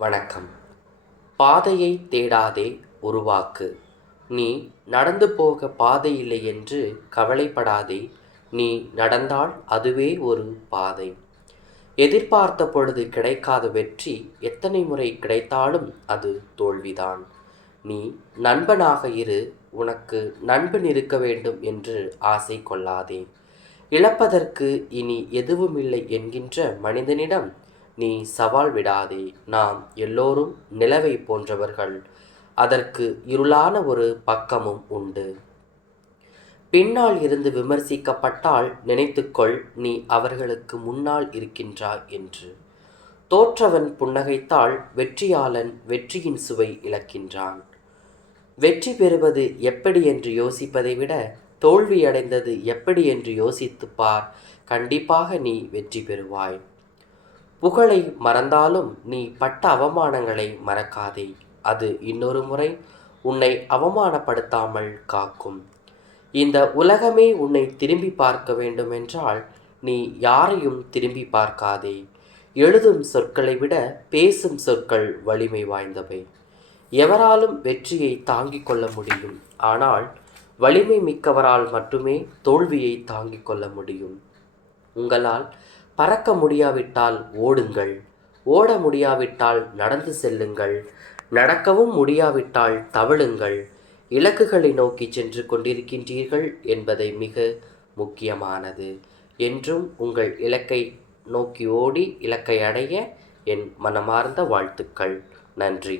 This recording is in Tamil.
வணக்கம். பாதையை தேடாதே, உருவாக்கு. நீ நடந்து போக பாதை இல்லை என்று கவலைப்படாதே. நீ நடந்தால் அதுவே ஒரு பாதை. எதிர்பார்த்த பொழுது கிடைக்காத வெற்றி எத்தனை முறை கிடைத்தாலும் அது தோல்விதான். நீ நண்பனாக இரு, உனக்கு நண்பன் இருக்க வேண்டும் என்று ஆசை கொள்ளாதே. இழப்பதற்கு இனி எதுவுமில்லை என்கின்ற மனிதனிடம் நீ சவால் விடாதே. நாம் எல்லோரும் நிலவை போன்றவர்கள். அதற்கு இருளான ஒரு பக்கமும் உண்டு. பின்னால் இருந்து விமர்சிக்கப்பட்டால் நினைத்துக்கொள், நீ அவர்களுக்கு முன்னால் இருக்கின்றாய் என்று. தோற்றவன் புன்னகைத்தால் வெற்றியாளன் வெற்றியின் சுவை இழக்கின்றான். வெற்றி பெறுவது எப்படி என்று யோசிப்பதை விட தோல்வியடைந்தது எப்படி என்று யோசித்துப் பார். கண்டிப்பாக நீ வெற்றி பெறுவாய். புகழை மறந்தாலும் நீ பட்ட அவமானங்களை மறக்காதே. அது இன்னொரு முறை உன்னை அவமானப்படுத்தாமல் காக்கும். இந்த உலகமே உன்னை திரும்பி பார்க்க வேண்டுமென்றால் நீ யாரையும் திரும்பி பார்க்காதே. எழுதும் சொற்களை விட பேசும் சொற்கள் வலிமை வாய்ந்தவை. எவராலும் வெற்றியை தாங்கிக் கொள்ள முடியும், ஆனால் வலிமை மிக்கவரால் மட்டுமே தோல்வியை தாங்கிக் கொள்ள முடியும். உங்களால் பறக்க முடியாவிட்டால் ஓடுங்கள். ஓட முடியாவிட்டால் நடந்து செல்லுங்கள். நடக்கவும் முடியாவிட்டால் தவழுங்கள். இலக்குகளை நோக்கி சென்று கொண்டிருக்கின்றீர்கள் என்பதை மிக முக்கியமானது. என்றும் உங்கள் இலக்கை நோக்கி ஓடி இலக்கை அடைய என் மனமார்ந்த வாழ்த்துக்கள். நன்றி.